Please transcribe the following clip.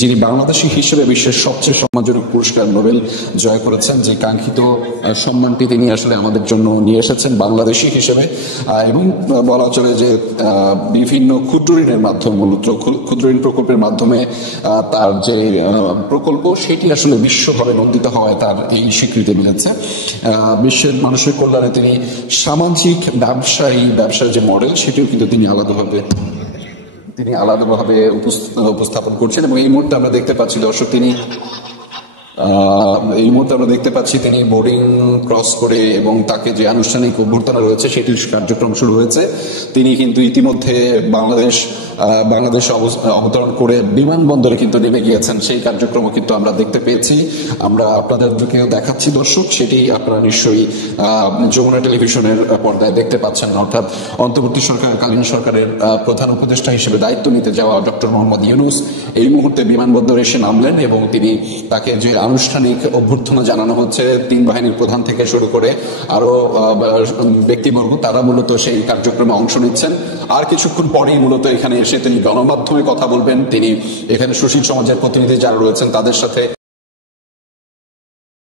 যিনি বাংলাদেশী হিসেবে বিশ্বের সবচেয়ে সম্মানজনক পুরস্কার নোবেল জয় করেছেন, যে কাঙ্ক্ষিত সম্মানটি তিনি আসলে আমাদের জন্য নিয়ে এসেছেন বাংলাদেশী হিসেবে। এবং বলা চলে যে বিভিন্ন ক্ষুদ্র ঋণের মাধ্যমে, মূলত ক্ষুদ্র ঋণ প্রকল্পের মাধ্যমে তার যে প্রকল্প সেটি আসলে বিশ্বভাবে নন্দিত হওয়ায় তার এই স্বীকৃতি মিলেছে। বিশ্বের মানুষের কল্যাণে তিনি সামাজিক ব্যবসার যে মডেল সেটিও কিন্তু তিনি আলাদাভাবে উপস্থাপন করছেন। এবং এই মুহূর্তে আমরা দেখতে পাচ্ছি দর্শক, তিনি বোর্ডিং ক্রস করে এবং তাকে যে আনুষ্ঠানিক অভ্যর্থনা রয়েছে সেটির কার্যক্রম শুরু হয়েছে। তিনি কিন্তু ইতিমধ্যে বাংলাদেশ অবতরণ করে বিমানবন্দরে কিন্তু নেমে গিয়েছেন, সেই কার্যক্রমও কিন্তু আমরা দেখতে পেয়েছি। আমরা আপনাদেরকেও দেখাচ্ছি দর্শক, সেটি আপনারা নিশ্চয়ই যমুনা টেলিভিশনের পর্দায় দেখতে পাচ্ছেন। অর্থাৎ অন্তর্বর্তীকালীন সরকারের প্রধান উপদেষ্টা হিসেবে দায়িত্ব নিতে যাওয়া ডক্টর মোহাম্মদ ইউনূস এই মুহূর্তে বিমানবন্দরে এসে নামলেন এবং তাকে যে আনুষ্ঠানিক অভ্যর্থনা জানানো হচ্ছে, 3 বাহিনীর প্রধান থেকে শুরু করে আরো ব্যক্তিবর্গ, তারা মূলত সেই কার্যক্রমে অংশ নিচ্ছেন। আর কিছুক্ষণ পরেই মূলত এখানে এসে তিনি গণমাধ্যমে কথা বলবেন। তিনি এখানে সুশীল সমাজের প্রতিনিধি যারা রয়েছেন তাদের সাথে